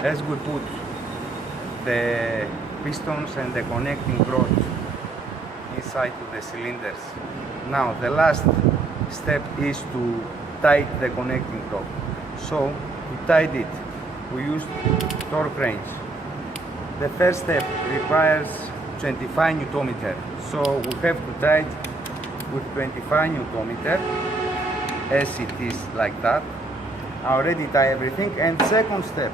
as we put the pistons and the connecting rods inside to the cylinders. Now the last step is to tighten the connecting rod. So to tighten it, we use torque wrench. The first step requires 25 Nm. So we have to tighten with 25 Nm as it is like that. I already tie everything. And second step,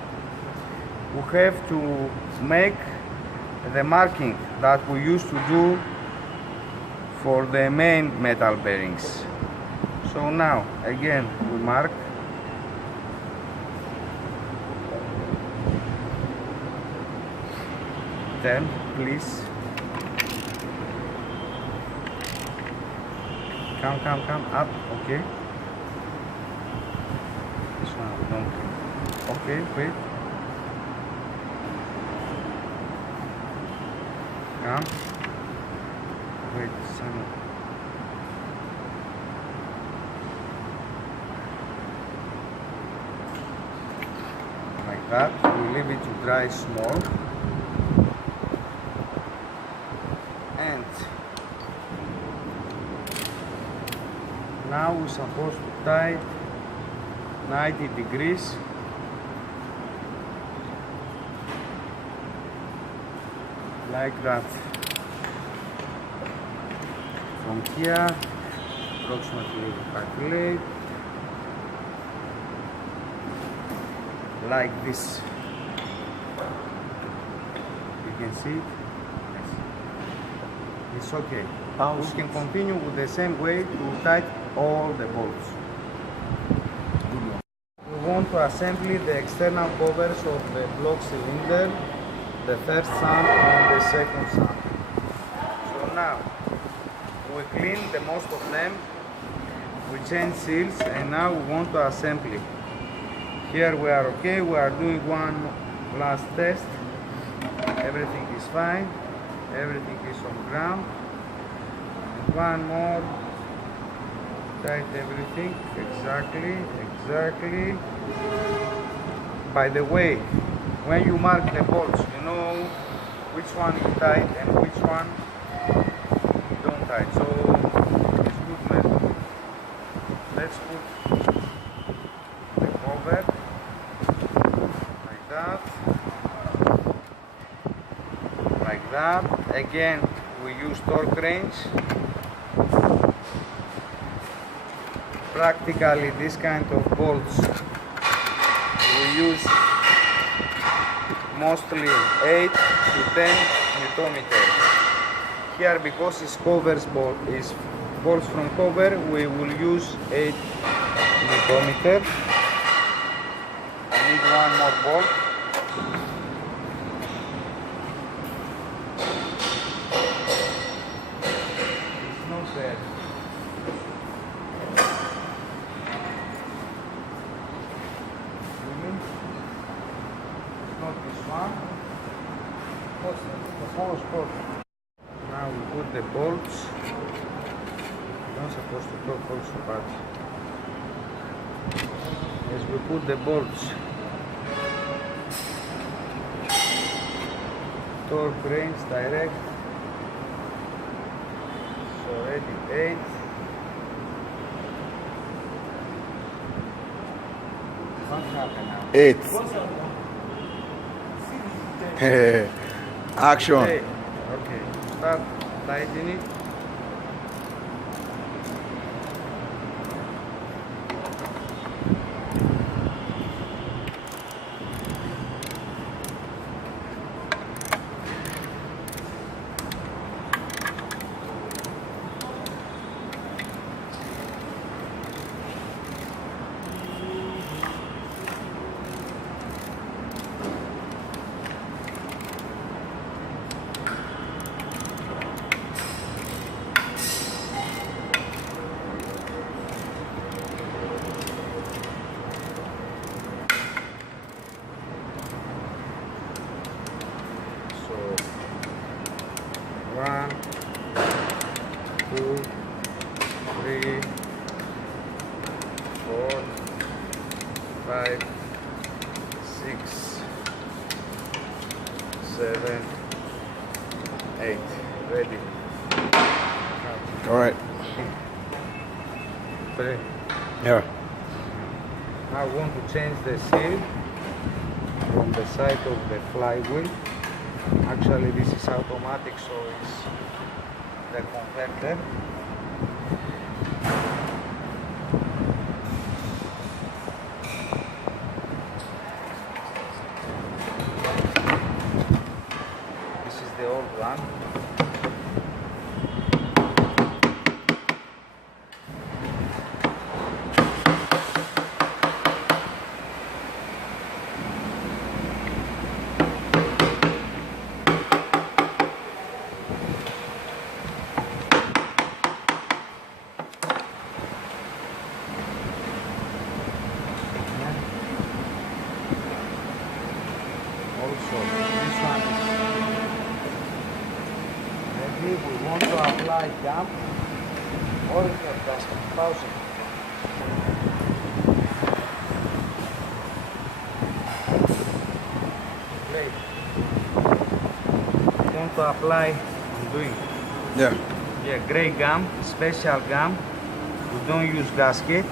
we have to make the marking that we used to do for the main metal bearings. So now again we mark. Then please come up. Okay, this one we don't. Okay, wait, come, wait, some. Like that, we leave it to dry small. And now we're supposed to tie 90 degrees like that. From here, approximately calculate like this. You can see it. It's okay. We can continue with the same way to tighten all the bolts. We want to assemble the external covers of the block cylinder, the first sump and the second sump. So now we clean the most of them, we change seals, and now we want to assemble it. Here we are okay, we are doing one last test. Everything is fine. Everything is on ground. And one more. Tight everything. Exactly. By the way, when you mark the bolts, you know which one you tight and which one you don't tight. So it's good method. Let's put the cover like that. Like that. Again, we use torque wrench. Practically this kind of bolts we use mostly 8 to 10 Nm. Here, because it's covers bolt is bolts from cover, we will use 8 Nm. I need one more bolt. Now we put the bolts. We're not supposed to talk also, but as we put the bolts, torque wrench direct. It's already 8. What happened now? 8. Action. Okay, start tightening it. 7, 8. Ready. All right. 3. Yeah. I want to change the seal from the side of the flywheel. Actually this is automatic, so it's the converter. This is the old one. Also, this one is maybe we want to apply gum or just pause it. Great. We want to apply, I'm doing. Yeah. Yeah, grey gum, special gum. We don't use gasket.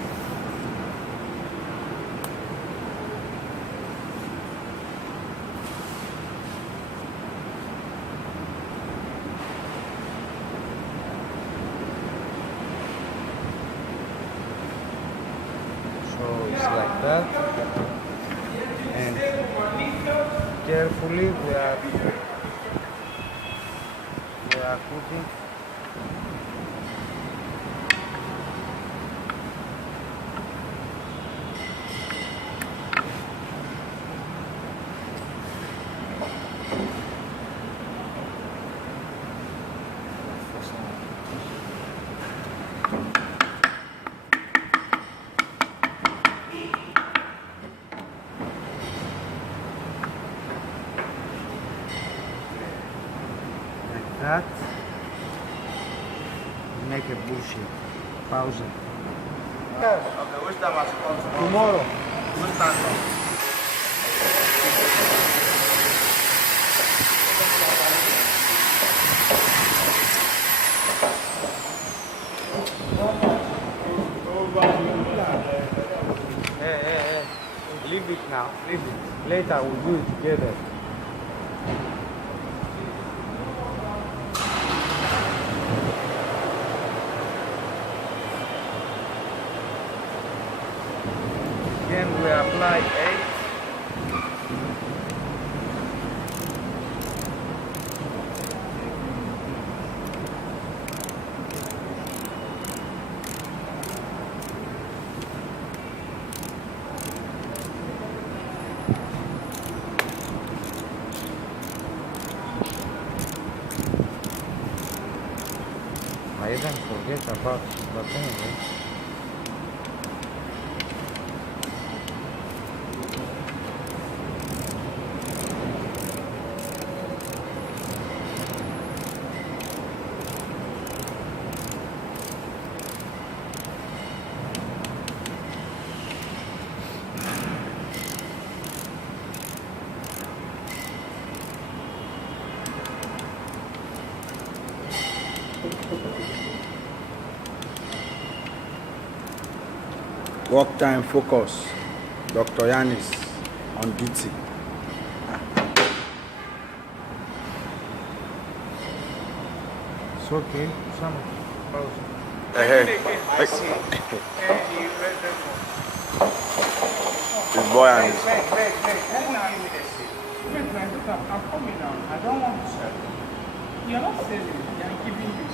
So it's like that, and carefully we are putting like that. Make a bullshit. Pause it. Okay, which time I should come tomorrow? Tomorrow. Which time though? Hey. Leave it now. Leave it. Later we'll do it together. Then we apply 8. I even forget about but anyway. Work time focus. Dr. Yanis on duty. It's okay. Some pause. Hey. I see. Hey, you read them. This boy and his Wait. Who will give me the seat? Wait, my daughter, I'm coming now. I don't want to sell. You're not selling. I'm giving you.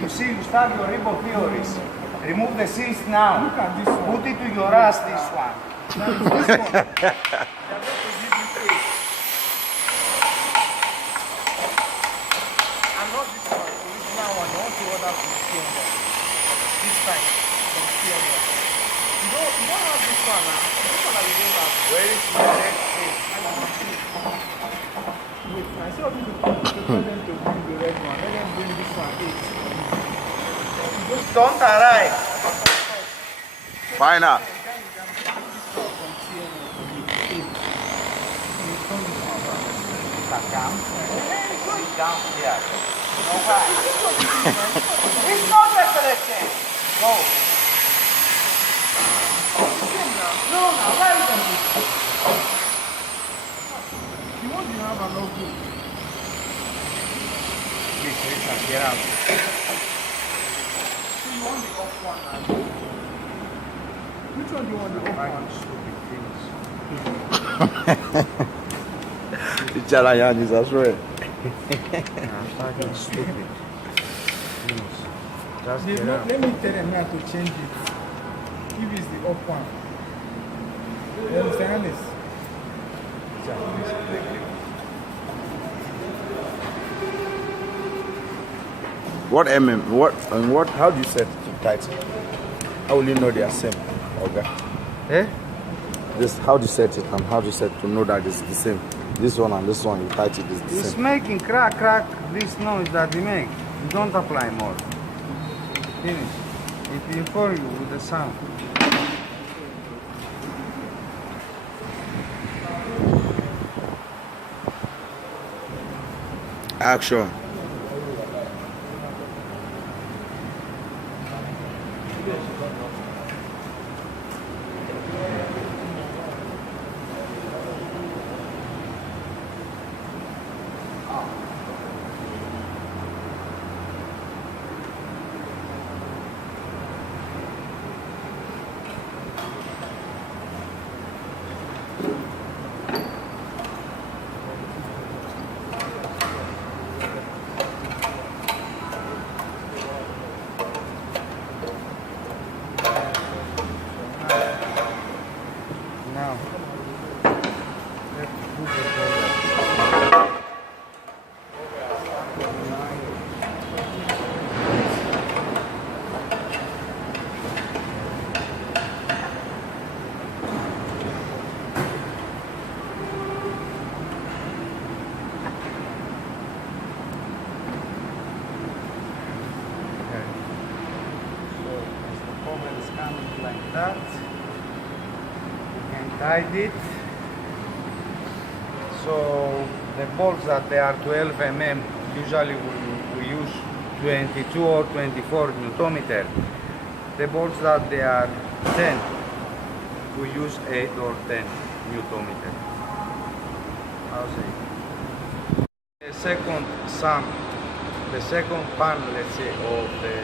You see, you start your Rebo theories. Remove the seals now. Look at this one. Put it to your ass, this one. Now, this one. They're going to give you eight. And not this one. Original one. I want to order from Kenya. This time. From Kenya. You don't have this one now. This one that we don't have. Where is my next seat? Wait, I saw people tell them to bring the red one. Let them bring this one. Eight. Don't arrive. final. can come. Sit down here. You know why? It's not reflection. Go. No, why is it? You want to have a logo? Please, Richard, get out. So you want the off one now? Which one do you want the off one? Stupid things. Yanis, I swear. I'm fucking stupid. Please, just They get no, out. let me tell them now to change it. If it's the off one. You understand this? What what how do you set it to tight? How will you know they are same? Okay. Eh? This how do you set it and how do you set to know that it's the same? This one and this one you tight it is the It's same. making crack, crack, this noise that we make. You don't apply more. Finish. It informs you with the sound. Action. Now, let's put the folder. Okay. So, as the cover is coming like that, and tied it. So the bolts that they are 12 mm, usually we use 22 or 24 Newtometer. The bolts that they are 10, we use 8 or 10 Newtometer. How's it? The second sum, the second pan, let's say, of the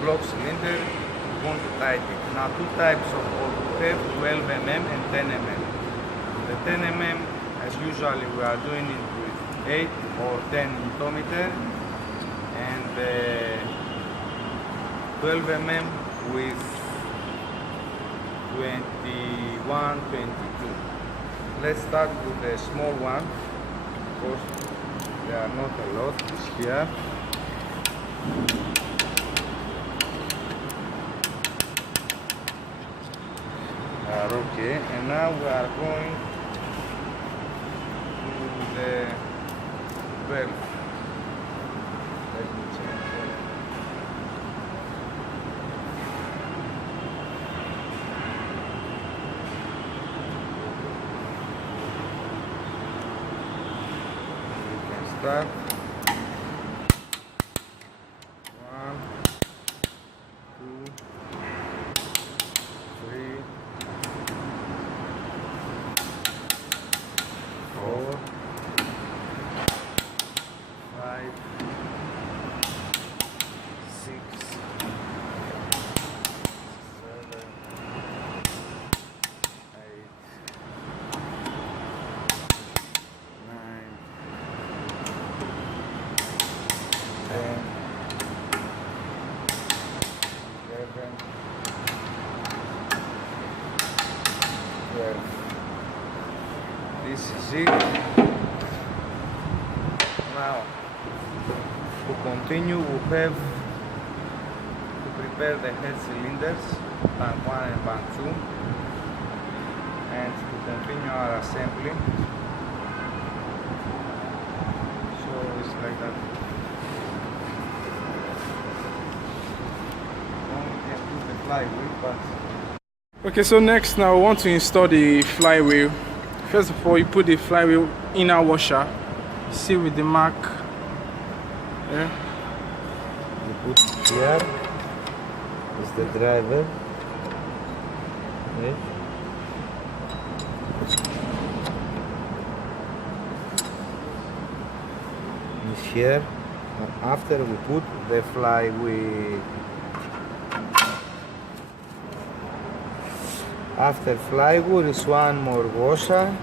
block cylinder, we want to tighten it. Now two types of bolts. We have 12 mm and 10 mm. The 10 mm, as usually, we are doing it with 8 or 10 Newtometer, and the 12 mm with 21, 22. Let's start with the small one, because there are not a lot. It's here. Okay, and now we are going to the 12. Let me change that. We can start. 1, 2, 3, 4, 5, 6, 7, 8, 9, 10, 11, 12. This is it. Now, to continue, we have to prepare the head cylinders, bank 1 and bank 2, and to continue our assembly. So it's like that. Only can put the flywheel, but Okay, so next now we want to install the flywheel. First of all, you put the flywheel inner washer See with the mark. Yeah. You put here is the driver. Yes. Is here. After we put the flywheel. After flywheel is one more washer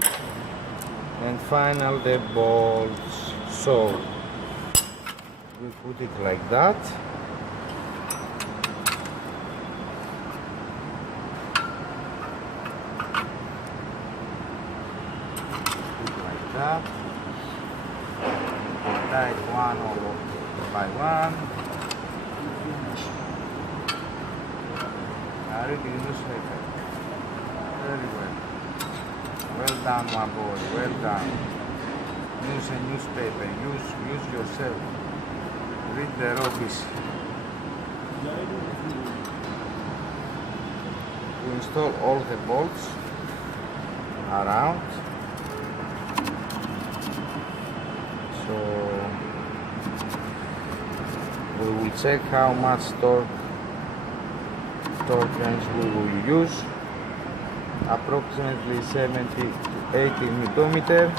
and final the bolts. So we put it like that. Put like that. Tight one by one. I read the newspaper. Very well. Well done, my boy. Well done. Use a newspaper. Use yourself. Read the office. We install all the bolts around. So we will check how much torque wrench we will use. Approximately 70 to 80 Newton-meter,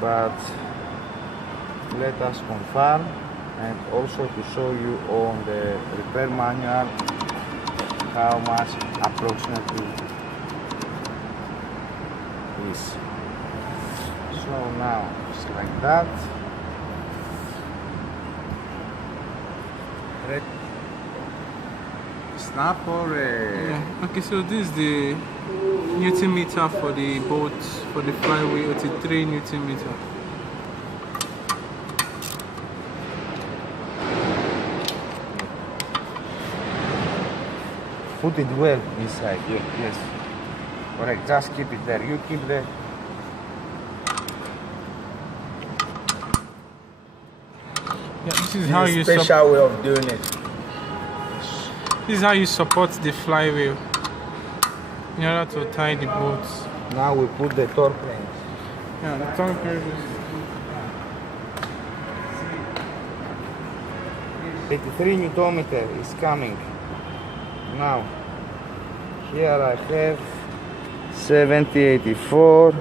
but let us confirm and also to show you on the repair manual how much approximately is. So now it's like that. Red snap or Yeah. Okay, so this is the Newton meter for the bolt for the flywheel. It's a 3 Newton meter. Put it well inside. Yeah. Yes. Correct. Just keep it there. You keep the. Yeah, this is how you Special way of doing it. this is how you support the flywheel in order to tie the bolts. Now we put the torque wrench. Yeah, the torque wrench is 83 Newton-meter is coming. Now, here I have 70, 84.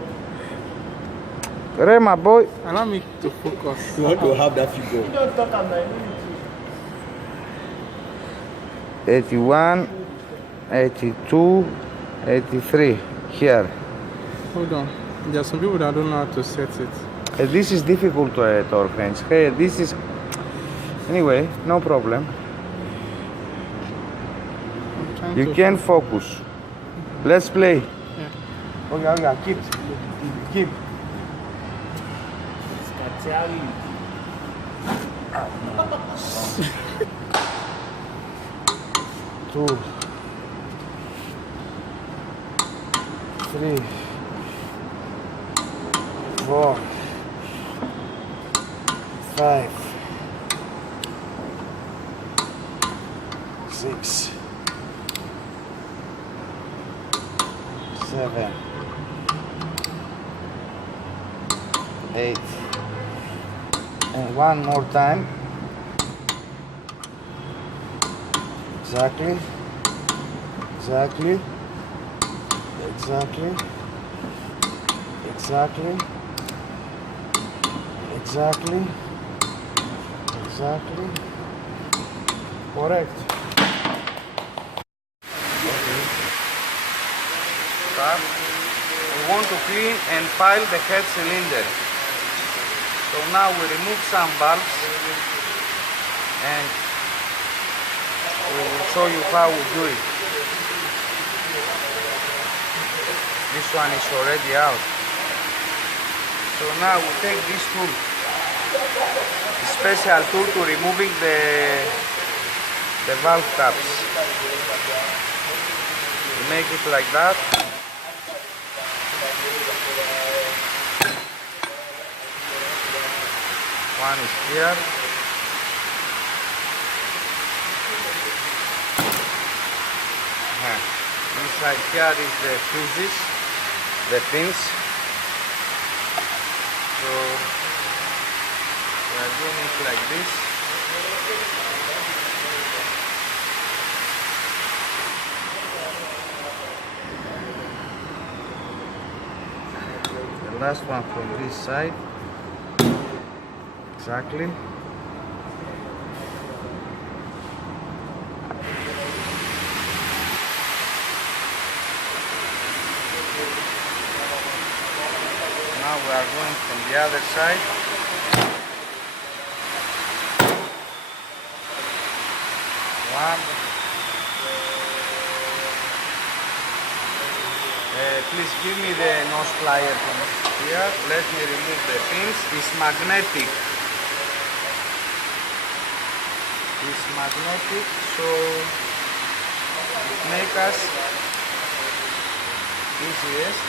Rema boy. allow me to focus. You want to have that figure. 81, 82, 83. Here. Hold on. There are some people that don't know how to set it. This is difficult torque wrench. Hey, this is. Anyway, no problem. I'm trying You to can focus. Let's play. Yeah. Oh yeah, keep. Two, 3, 4, 5, 6, 7, 8, and one more time. Exactly. Exactly. Exactly. Exactly. Exactly. Exactly. Correct. Start. We want to clean and pile the head cylinder. So now we remove some valves and we will show you how we do it. This one is already out. So now we take this tool, a special tool to removing the valve tabs. We make it like that. One is here. Inside here is the fuses, the pins. So are doing it like this. The last one from this side. Exactly. Now we are going from the other side. One. Please give me the nose plier from here. Let me remove the pins. It's magnetic. It's magnetic, so it makes us easiest.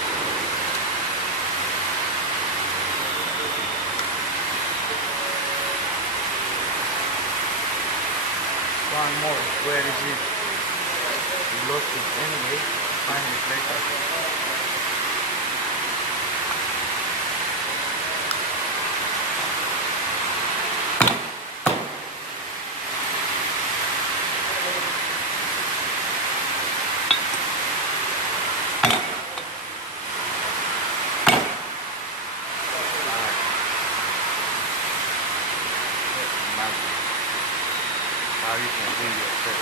One more. Where is it? We lost it anyway. Find it later. How you can do yourself.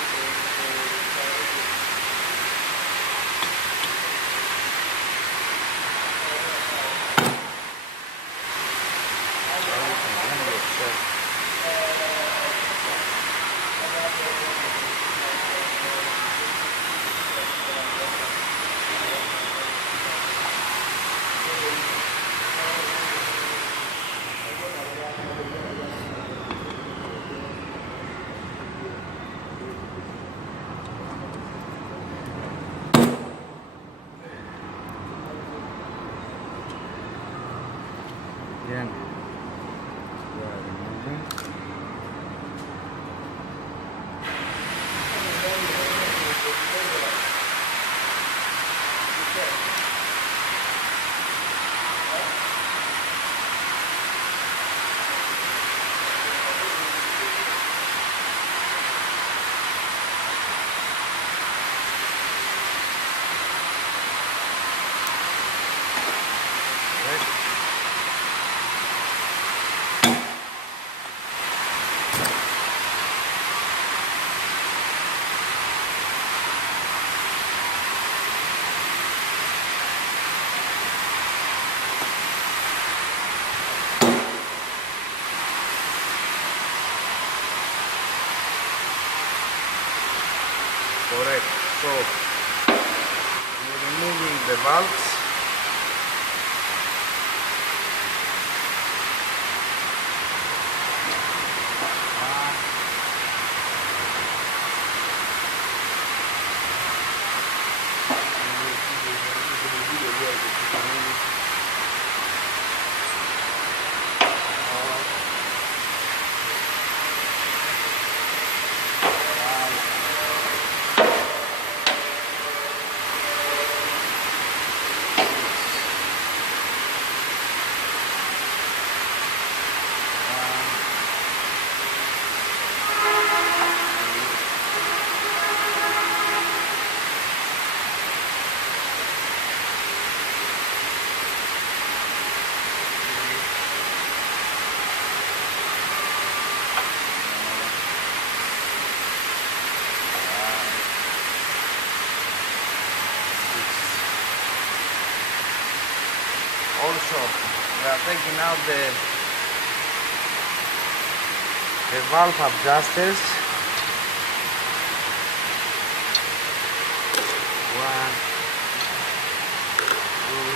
Again, we are removing. Right. Correct. So we're removing the valves. Also, we are taking out the valve adjusters. One, two,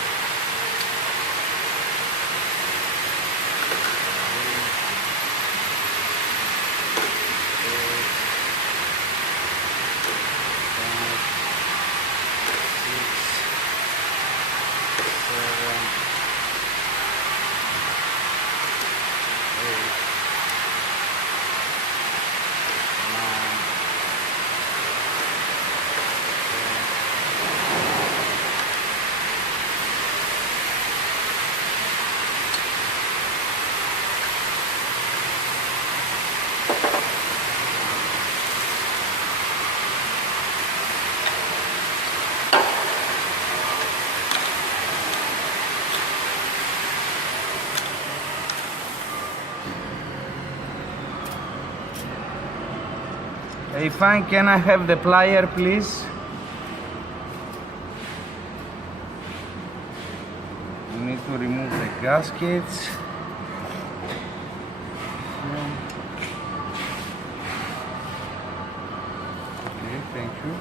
if I can I have the plier, please? We need to remove the gaskets. Okay, thank you.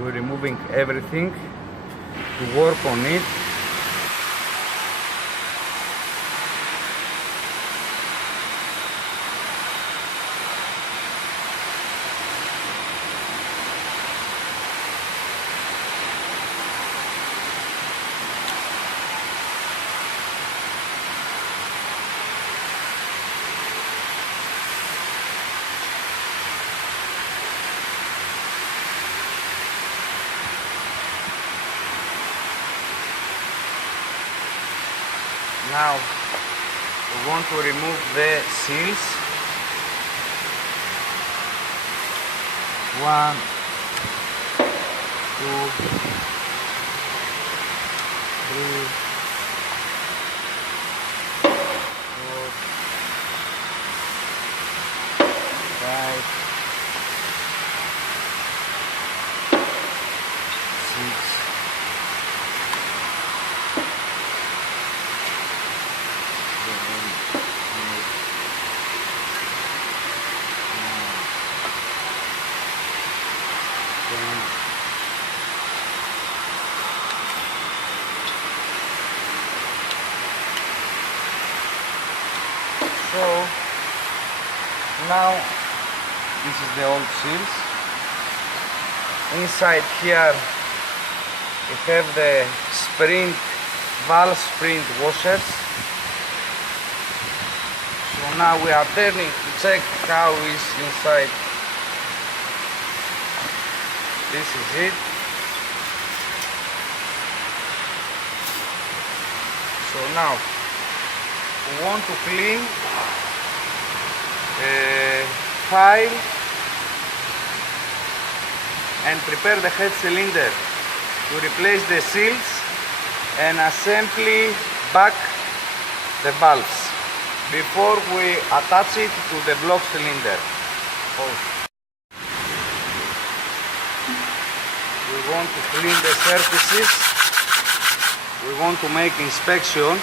We're removing everything to work on it. Now we want to remove the seals. 1, 2, 3, 4, 5, 6, 10. So now this is the old seals. Inside here we have the sprint valve sprint washers. So now we are turning to check how is inside. This is it. So now we want to clean file and prepare the head cylinder to replace the seals and assembly back the valves before we attach it to the block cylinder. We want to clean the surfaces. We want to make inspection,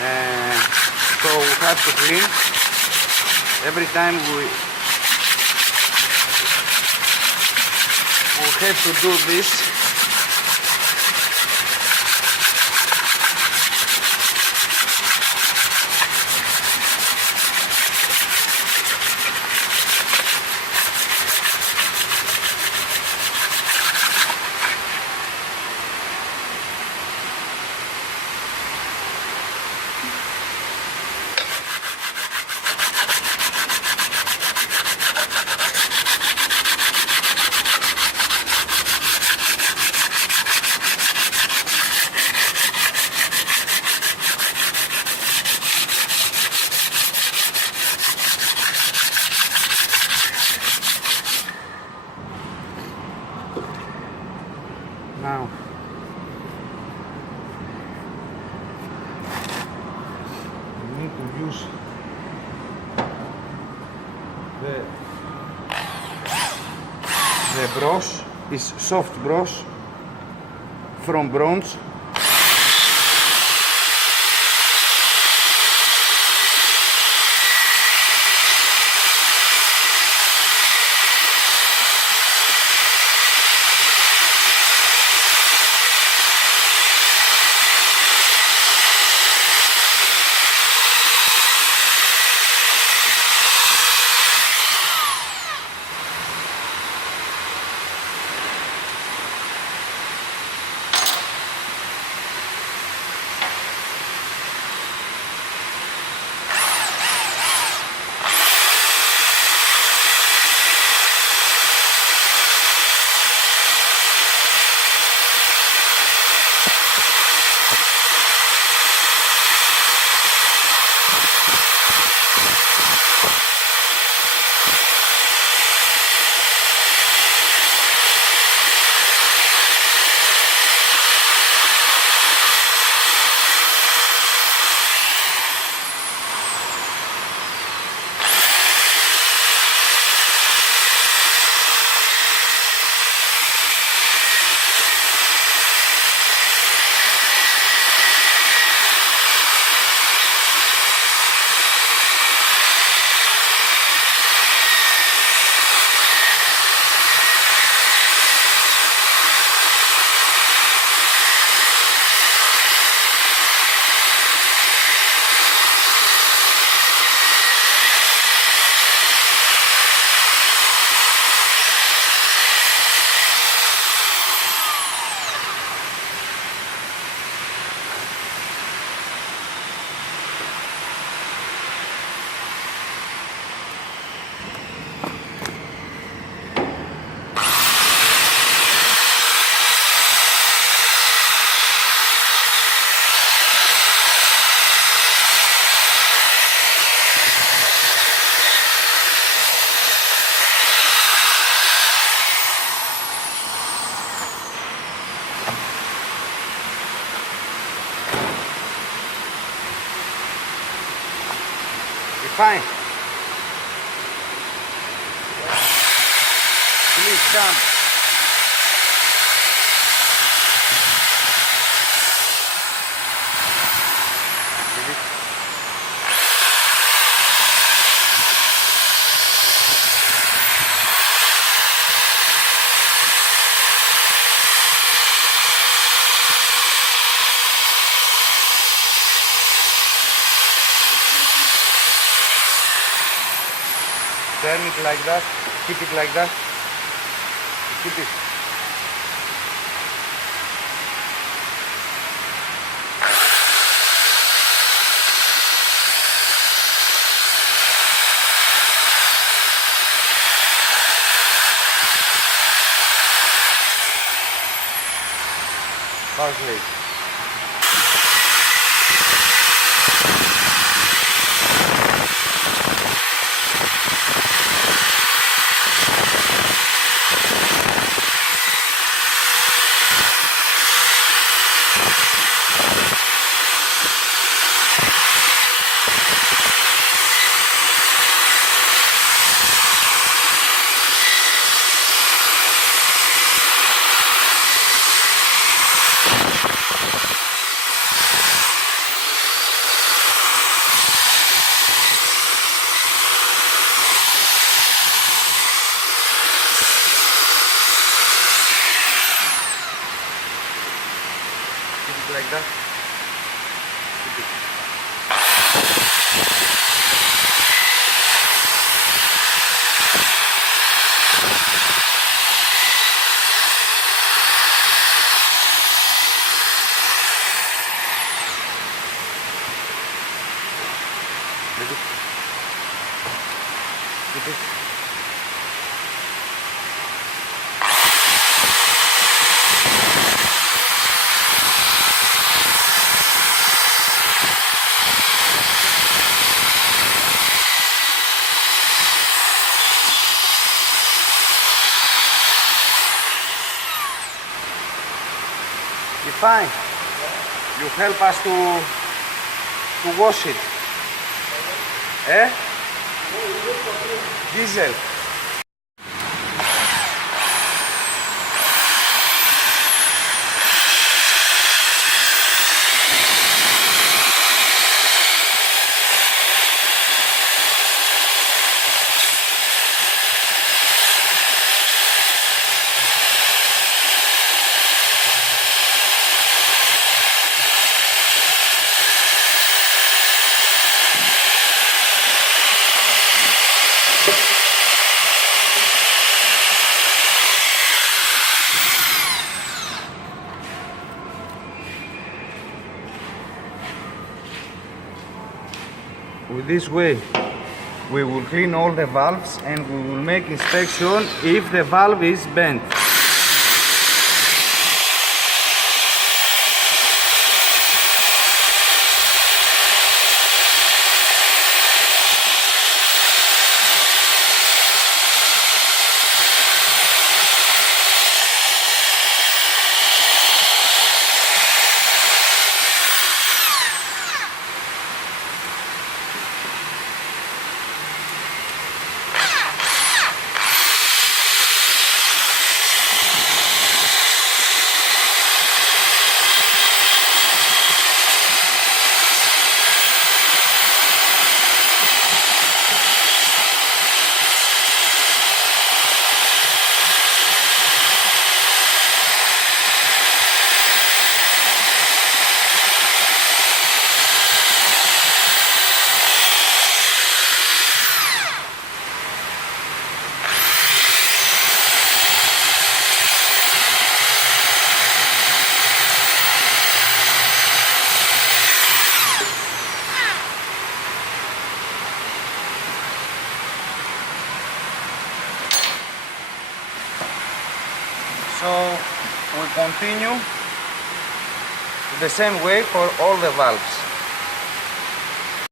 and so we have to clean every time we have to do this. Now we need to use the brush. Is soft brush from Bronze. Fine. Please come. Turn it like that. Keep it like that. Keep it. Parsley. Like that. Keep it. Keep it. You're fine. You help us to wash it. Eh? Diesel. With this way we will clean all the valves and we will make inspection if the valve is bent. So we continue the same way for all the valves.